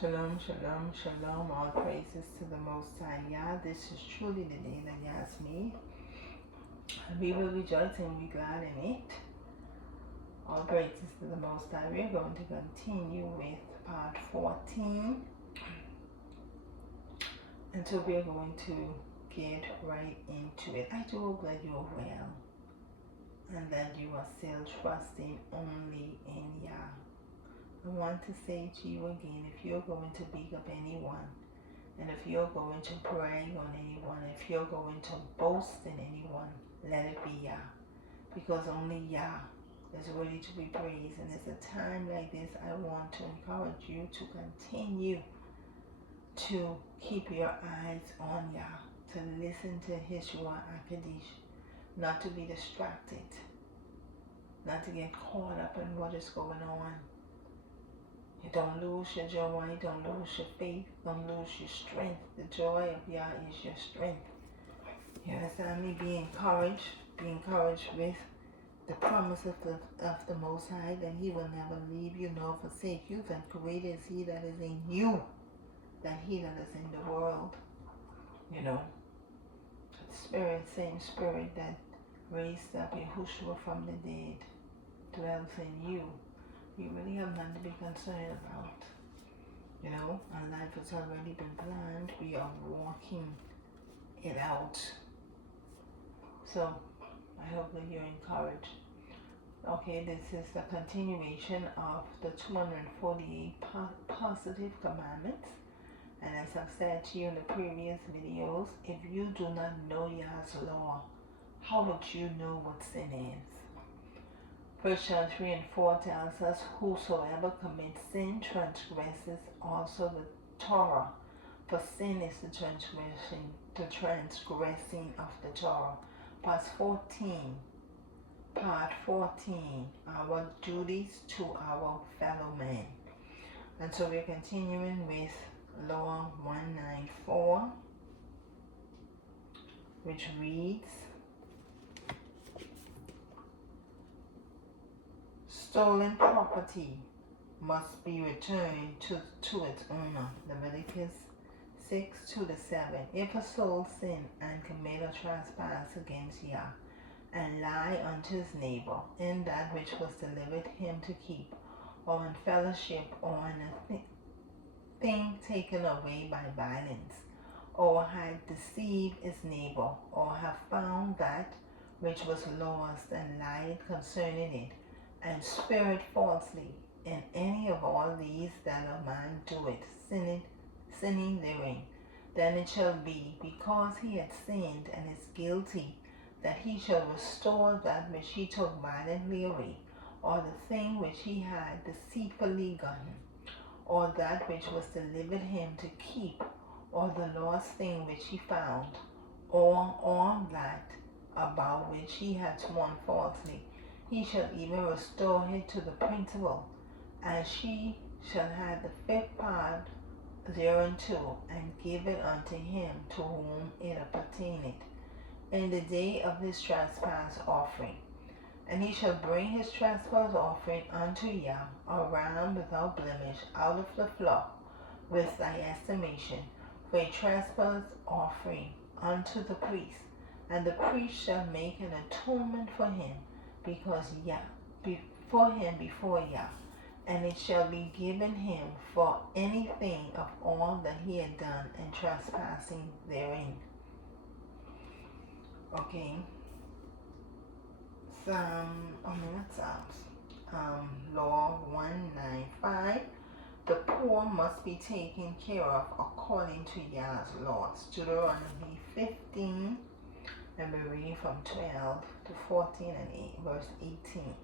Shalom, shalom, shalom. All praises to the Most High Yah. This is truly the day that Yah has made, and we will rejoice and be glad in it. All praises to the Most High. We are going to continue with part 14, and so we are going to get right into it. I do hope that you are well, and that you are still trusting only in Yah. I want to say to you again, if you're going to beat up anyone, and if you're going to brag on anyone, if you're going to boast in anyone, let it be Yah. Because only Yah is worthy to be praised. And it's a time like this, I want to encourage you to continue to keep your eyes on Yah, to listen to His Ruach HaKodesh, not to be distracted, not to get caught up in what is going on. You don't lose your joy, don't lose your faith, don't lose your strength. The joy of Yah is your strength. You understand me? Be encouraged with the promise of the Most High, that He will never leave you nor forsake you, that greater is He that is in you than he that is in the world. You know, the Spirit, same Spirit that raised up Yahushua from the dead, dwells in you. You really have nothing to be concerned about. You know, our life has already been planned. We are walking it out. So, I hope that you're encouraged. Okay, this is the continuation of the 248 positive commandments. And as I've said to you in the previous videos, if you do not know Yah's law, how would you know what sin is? 1 John 3 and 4 tells us, whosoever commits sin transgresses also the Torah, for sin is the transgressing of the Torah. Part 14, our duties to our fellow man. And so we're continuing with Law 194, which reads, stolen property must be returned to its owner. Leviticus 6:2-7. If a soul sin and commit a trespass against Yah, and lie unto his neighbor in that which was delivered him to keep, or in fellowship, or in a thing taken away by violence, or had deceived his neighbor, or have found that which was lost and lied concerning it, and swear it falsely, in any of all these that a man do it, sinning therein, then it shall be, because he had sinned and is guilty, that he shall restore that which he took violently away, or the thing which he had deceitfully gotten, or that which was delivered him to keep, or the lost thing which he found, or all that about which he had sworn falsely. He shall even restore it to the principal, and she shall have the fifth part thereunto, and give it unto him to whom it appertaineth, in the day of his trespass offering. And he shall bring his trespass offering unto Yah, a ram without blemish, out of the flock, with thy estimation, for a trespass offering unto the priest. And the priest shall make an atonement for him, before Yah, and it shall be given him for anything of all that he had done in trespassing therein. Okay. Law 195. The poor must be taken care of according to Yah's laws. Deuteronomy 15, and we're reading from 12 to 14 and verse 18.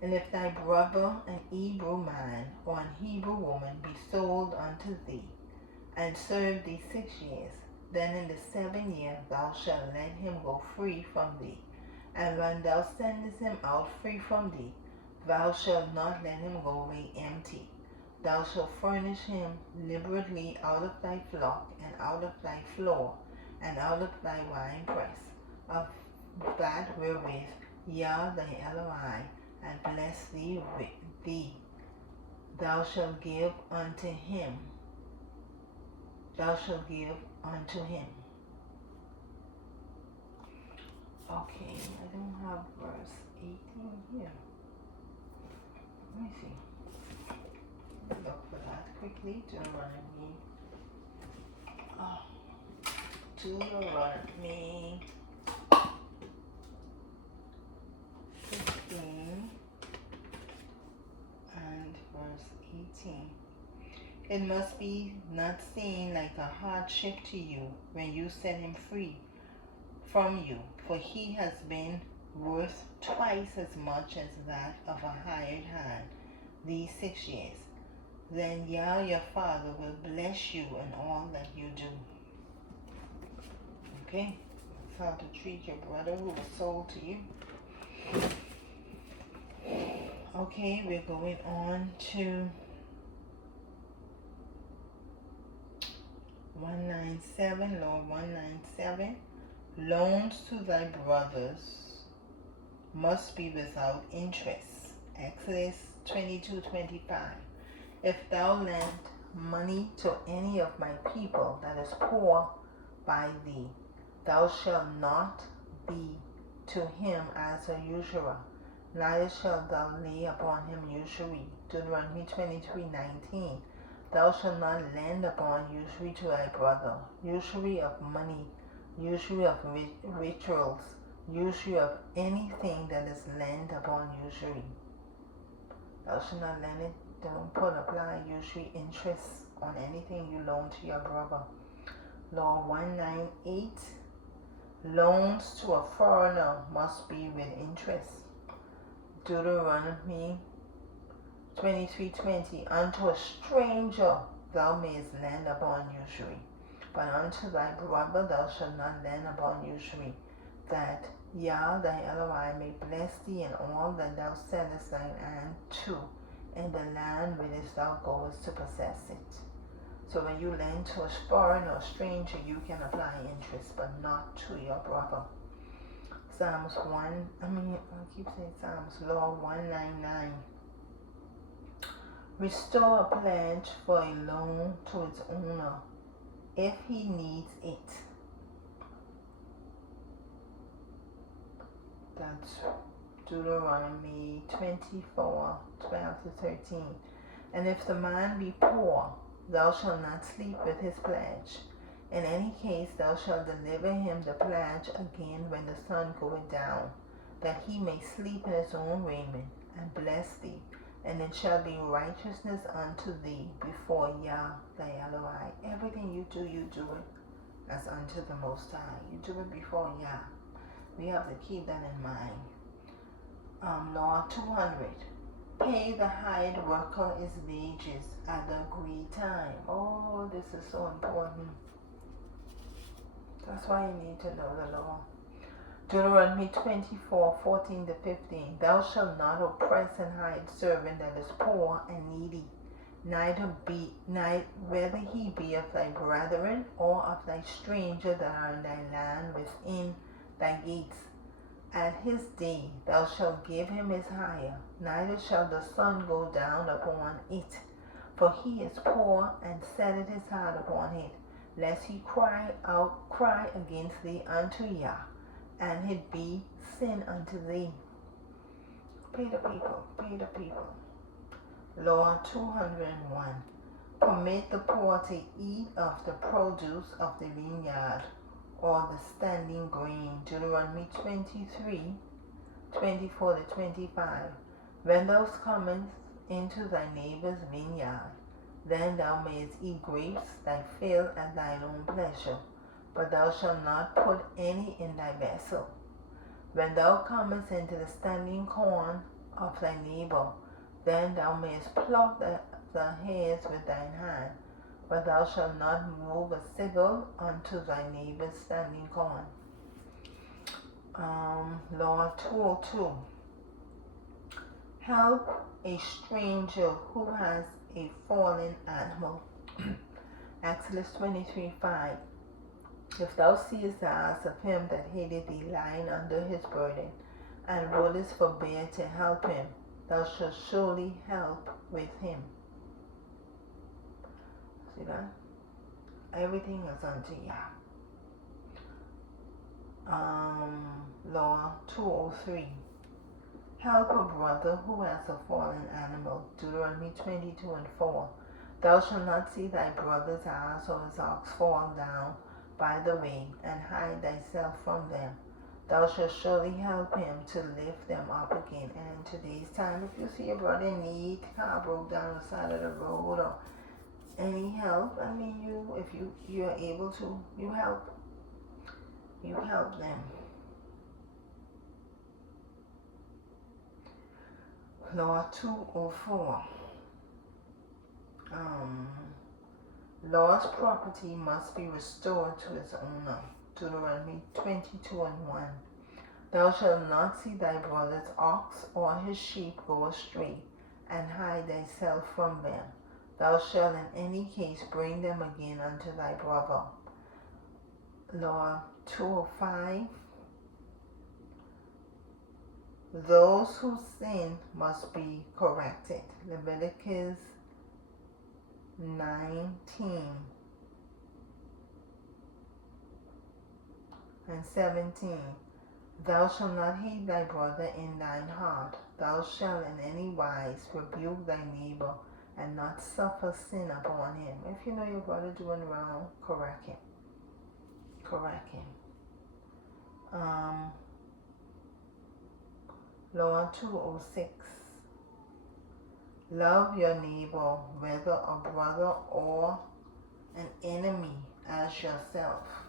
And if thy brother, an Hebrew man or an Hebrew woman, be sold unto thee, and serve thee 6 years, then in the 7th year thou shalt let him go free from thee. And when thou sendest him out free from thee, thou shalt not let him go away empty. Thou shalt furnish him liberally out of thy flock, and out of thy floor, and out of thy winepress, of that wherewith Yah thy Elohai and bless thee with thee. Thou shalt give unto him thou shalt give unto him. Okay, I don't have verse 18 here. Let me see. Look for that quickly. Deuteronomy. Deuteronomy 15 and verse 18. It must be not seen like a hardship to you when you set him free from you, for he has been worth twice as much as that of a hired hand these 6 years. Then Yah your Father will bless you in all that you do. Okay? That's how to treat your brother who was sold to you. Okay, we're going on to 197, Lord 197. Loans to thy brothers must be without interest. Exodus 22:25. If thou lend money to any of my people that is poor by thee, thou shalt not be to him as a usurer, neither shalt thou lay upon him usury. Deuteronomy 23:19. Thou shalt not lend upon usury to thy brother, usury of money, usury of rituals, usury of anything that is lent upon usury. Thou shalt not lend it. Don't apply usury interest on anything you loan to your brother. Law 198. Loans to a foreigner must be with interest. Deuteronomy 23:20. Unto a stranger thou mayest lend upon usury, but unto thy brother thou shalt not lend upon usury, that Yah thy Elohai may bless thee in all that thou settest thine hand to, in the land which thou goest to possess it. So when you lend to a foreign or stranger, you can apply interest, but not to your brother. Law 199. Restore a pledge for a loan to its owner if he needs it. That's Deuteronomy 24:12-13. And if the man be poor, thou shalt not sleep with his pledge. In any case, thou shalt deliver him the pledge again when the sun goeth down, that he may sleep in his own raiment, and bless thee. And it shall be righteousness unto thee before Yah thy Elohai. Everything you do it as unto the Most High. You do it before Yah. We have to keep that in mind. Law 200. Pay the hired worker his wages at the agreed time. Oh, this is so important. That's why you need to know the law. Deuteronomy 24:14-15. Thou shalt not oppress an hired servant that is poor and needy, neither whether he be of thy brethren or of thy stranger that are in thy land within thy gates. At his day thou shalt give him his hire, neither shall the sun go down upon it, for he is poor and setteth his heart upon it, lest he cry against thee unto Yah, and it be sin unto thee. Pay the people. Law 201. Permit the poor to eat of the produce of the vineyard, or the standing grain. Deuteronomy 23:24-25. When thou comest into thy neighbor's vineyard, then thou mayest eat grapes thy fill at thine own pleasure, but thou shalt not put any in thy vessel. When thou comest into the standing corn of thy neighbor, then thou mayest pluck the hairs with thine hand, but thou shalt not move a sickle unto thy neighbor's standing corn. Law 202. Help a stranger who has a fallen animal. Exodus 23:5. If thou seest the ass of him that hateth thee lying under his burden, and wouldest forbear to help him, thou shalt surely help with him. See that? Everything is unto Yah. Law 203. Help a brother who has a fallen animal. Deuteronomy 22:4. Thou shalt not see thy brother's ass or his ox fall down by the way, and hide thyself from them. Thou shalt surely help him to lift them up again. And in today's time, if you see a brother in need, car broke down the side of the road, or any help, I mean, if you're able to, you help them. Law 204. Lost property must be restored to its owner. Deuteronomy 22:1. Thou shalt not see thy brother's ox or his sheep go astray, and hide thyself from them. Thou shalt in any case bring them again unto thy brother. Law 205. Those who sin must be corrected. Leviticus 19:17. Thou shalt not hate thy brother in thine heart. Thou shalt in any wise rebuke thy neighbor, and not suffer sin upon him. If you know your brother doing wrong, correct him. Law 206. Love your neighbor, whether a brother or an enemy, as yourself.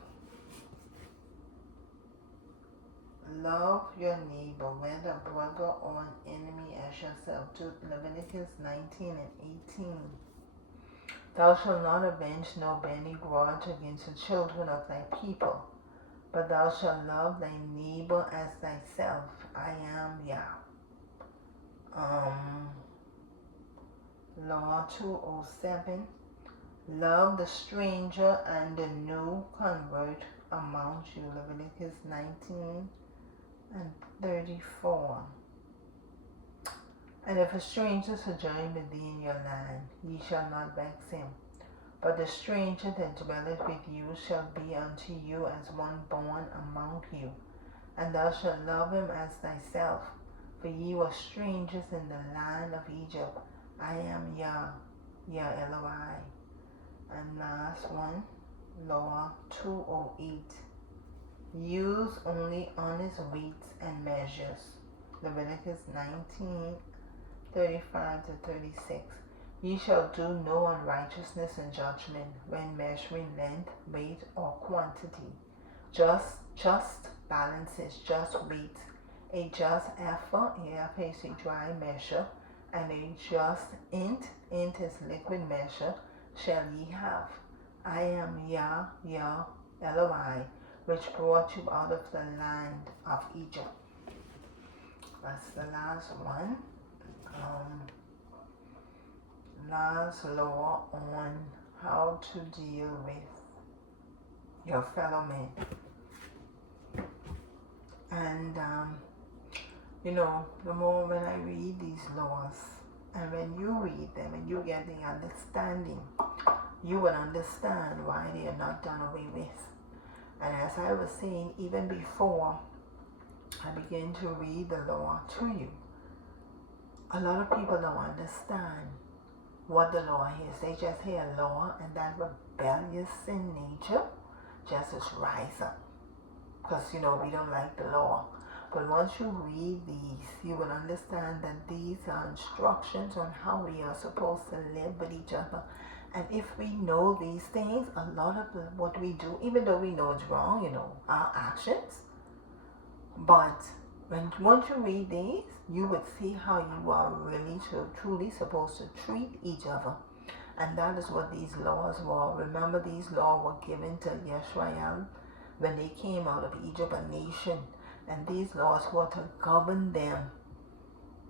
Love your neighbor, whether a brother or an enemy, as yourself. To Leviticus 19:18. Thou shalt not avenge nor bear any grudge against the children of thy people, but thou shalt love thy neighbor as thyself. I am Yah. Law 207. Love the stranger and the new convert among you. Leviticus 19:34. And if a stranger sojourn with thee in your land, ye shall not vex him. But the stranger that dwelleth with you shall be unto you as one born among you. And thou shalt love him as thyself. For ye were strangers in the land of Egypt. I am Yah, Yah Eloi. And last one, Law 208. Use only honest weights and measures. Leviticus 19:35-36. Ye shall do no unrighteousness in judgment when measuring length, weight, or quantity. Just balances, just weights, a just ephah, is a dry measure, and a just int is liquid measure, shall ye have. I am Yah, Yah Eloi, which brought you out of the land of Egypt. That's the last one. Last law on how to deal with your fellow man. And the more when I read these laws, and when you read them and you get the understanding, you will understand why they are not done away with. And as I was saying, even before I begin to read the law to you, a lot of people don't understand what the law is. They just hear law, and that rebellious sin nature just is rise up. Because, we don't like the law. But once you read these, you will understand that these are instructions on how we are supposed to live with each other. And if we know these things, a lot of what we do, even though we know it's wrong, our actions, but once you read these, you would see how you are really truly supposed to treat each other. And that is what these laws were. Remember, these laws were given to Yisrael when they came out of Egypt, a nation. And these laws were to govern them,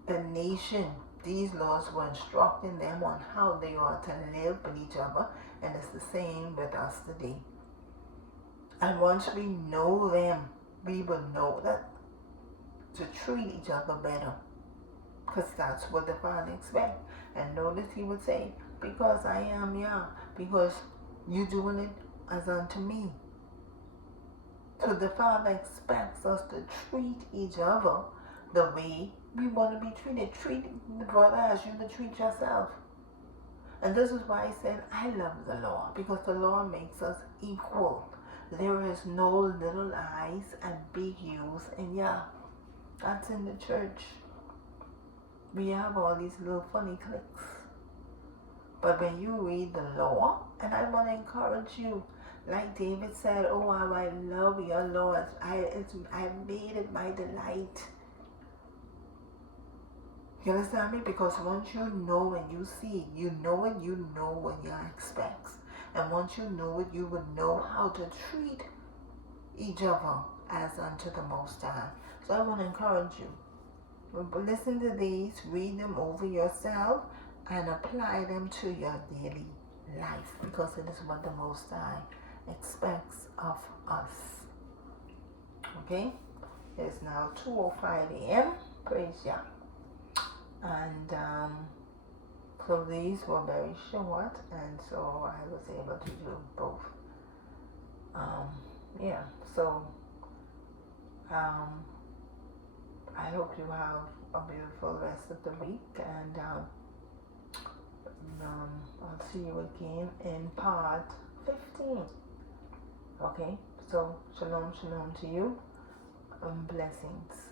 the nation. These laws were instructing them on how they are to live with each other. And it's the same with us today. And once we know them, we will know that to treat each other better, because that's what the Father expects. And notice he would say, because I am Yah, because you doing it as unto me. So the Father expects us to treat each other the way we want to be treated. Treat the brother as you would treat yourself. And this is why I said I love the law, because the law makes us equal. There is no little I's and big U's, and yeah, that's in the church. We have all these little funny cliques. But when you read the law, and I want to encourage you, like David said, oh, how I love your laws. I made it my delight. You understand me? Because once you know and you see, you know and you know what you expect. And once you know it, you will know how to treat each other as unto the Most High. So I want to encourage you. Listen to these, read them over yourself, and apply them to your daily life, because it is what the Most High expects of us. Okay? It's now 2:05 a.m. Praise Yah. And so these were very short, and so I was able to do both. Yeah, so I hope you have a beautiful rest of the week, and I'll see you again in part 15. Okay, so shalom, shalom to you, blessings.